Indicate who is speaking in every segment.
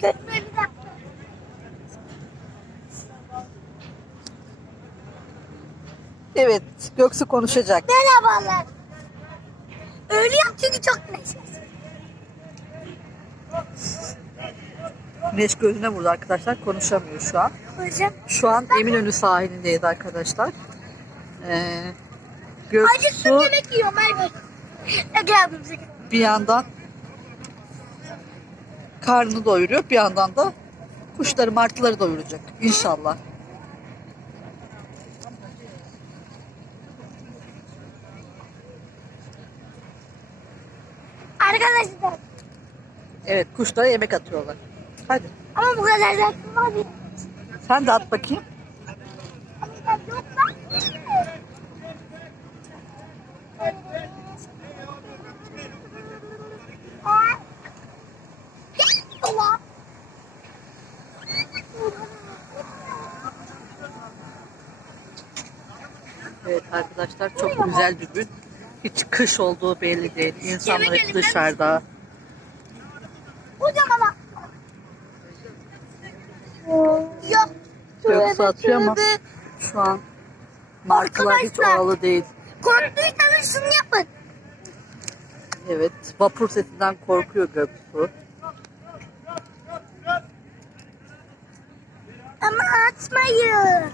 Speaker 1: Evet, Göksu konuşacak.
Speaker 2: Merhabalar. Ölüyorum çünkü çok neşeli.
Speaker 1: Güneş gözüne vurdu arkadaşlar, konuşamıyor şu an.
Speaker 2: Hocam.
Speaker 1: Şu an Eminönü sahilindeyiz arkadaşlar.
Speaker 2: Acıktım,
Speaker 1: Göksu
Speaker 2: yemek yiyorum. Hayır. Gel bize.
Speaker 1: bir yandan karnını doyuruyor, bir yandan da kuşları, martıları doyuracak inşallah.
Speaker 2: Arkadaşlar.
Speaker 1: Evet, kuşlara yemek atıyorlar. Hadi.
Speaker 2: Ama bu kadar da abi.
Speaker 1: Sen de at bakayım.
Speaker 2: Yok lan.
Speaker 1: Evet arkadaşlar, çok güzel bir gün. Hiç kış olduğu belli değil. İnsanlar
Speaker 2: Yemek
Speaker 1: hep
Speaker 2: elimden
Speaker 1: dışarıda.
Speaker 2: Hocam ama. Yok.
Speaker 1: Göksu atıyor ama
Speaker 2: Tövbe.
Speaker 1: şu an martılar hiç
Speaker 2: Arkadaşlar.
Speaker 1: oralı değil.
Speaker 2: Korktuysanız şunu yapın.
Speaker 1: Evet, vapur sesinden korkuyor Göksu.
Speaker 2: Ama atmayın.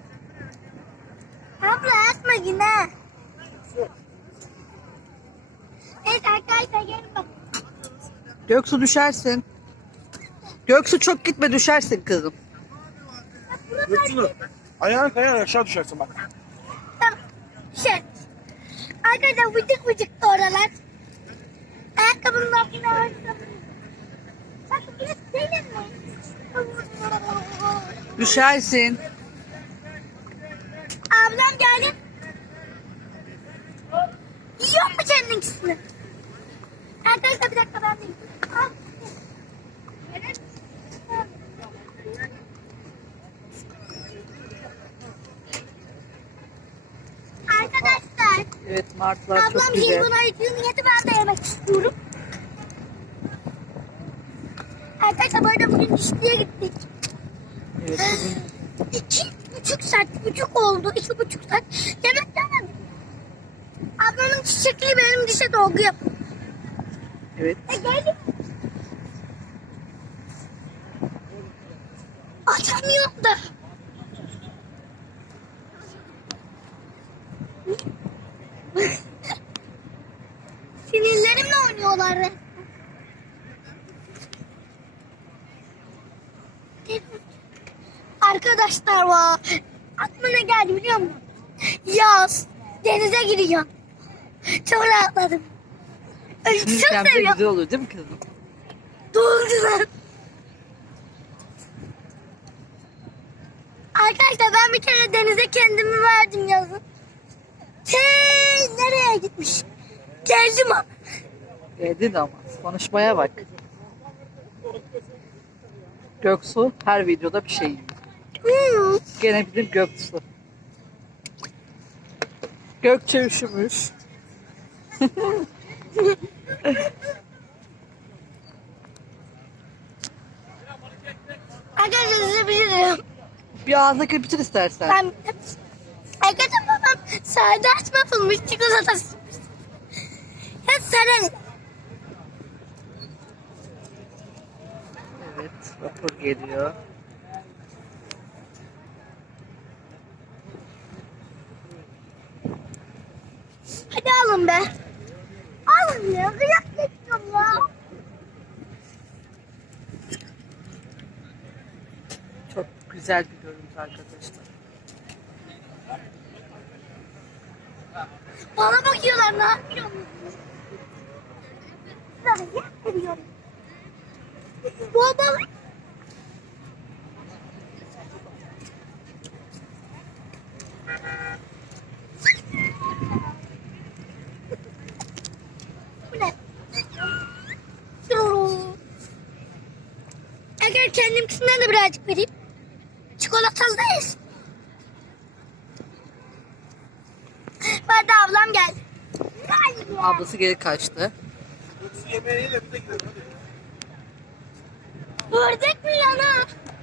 Speaker 2: Abla atma yine. Evet arkadaşlar gelin bak.
Speaker 1: Göksu düşersin. Göksu çok gitme, düşersin kızım.
Speaker 3: Gökçülü. Ayağın kayar aşağı düşersin bak.
Speaker 2: Tamam. Şey. Arkadaşlar vıcık vıcık da oralar. Ayakkabının altına ayakkabının. Bakın biraz değil mi?
Speaker 1: Düşersin.
Speaker 2: Ablam geldi. Yiyor mu kendisini? Arkadaşlar bir dakika ben deyim. Al. Arkadaşlar.
Speaker 1: Evet, martılar çok
Speaker 2: Ablam
Speaker 1: güzel.
Speaker 2: jingona yıkıyor niyeti ben de yemek istiyorum. Arkadaşlar bu arada bugün dişliğe gittik.
Speaker 1: Evet, bugün
Speaker 2: 2,5 saat oldu. 2,5 saat. Yemek yemedim. Ablamın çiçekliği benim dişe dolgu yapıyor.
Speaker 1: evet.
Speaker 2: Geldim. Açamıyorum da. Sinirlerimle oynuyorlar resmen. Arkadaşlar var. Aklıma ne geldi biliyor musun? Yaz. Denize giriyorum. Çok rahatladım. Çok
Speaker 1: Düşünürken de
Speaker 2: seviyorum.
Speaker 1: güzel oluyor değil mi kızım?
Speaker 2: Doğrular. Arkadaşlar ben bir kere denize kendimi verdim yazın. Nereye gitmiş? Geldim ama.
Speaker 1: Geldin ama. Konuşmaya bak. Göksu her videoda bir şey yiyor. Gene bizim Göksu. Gökçe üşümüş.
Speaker 2: Arkadaşlar size bir şey diyeyim.
Speaker 1: Bir ağzındaki bitir istersen.
Speaker 2: Ben arkadaşlar babam sade açma yapılmış çikolata sürmüş. Ya sarın.
Speaker 1: Evet, vapur geliyor.
Speaker 2: Hadi alın be. Alın ya. Kıyak geçiyorum ya.
Speaker 1: Çok güzel bir görüntü arkadaşlar.
Speaker 2: Bana bakıyorlar ne yapıyorum? Sana yapıyorum. Baba. Bu ne? Eğer kendimkisinden de birazcık vereyim. Çikolatalı değiliz. Bana da ablam geldi. Hayır ya.
Speaker 1: Ablası geri kaçtı.
Speaker 3: Yemeğiyle bize gidelim hadi.
Speaker 2: Ördek mi lan ha?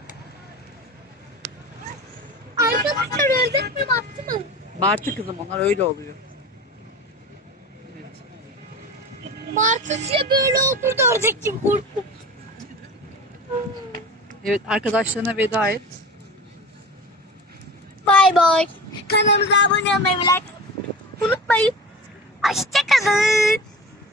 Speaker 2: Arkadaşlar ördek mi baktı mı?
Speaker 1: Martı kızım, onlar öyle oluyor. Evet.
Speaker 2: Martısı böyle oturdu ördek gibi korktum.
Speaker 1: Evet, arkadaşlarına veda et.
Speaker 2: Bay bay. Kanalımıza abone olmayı ve like unutmayın. Hoşçakalın.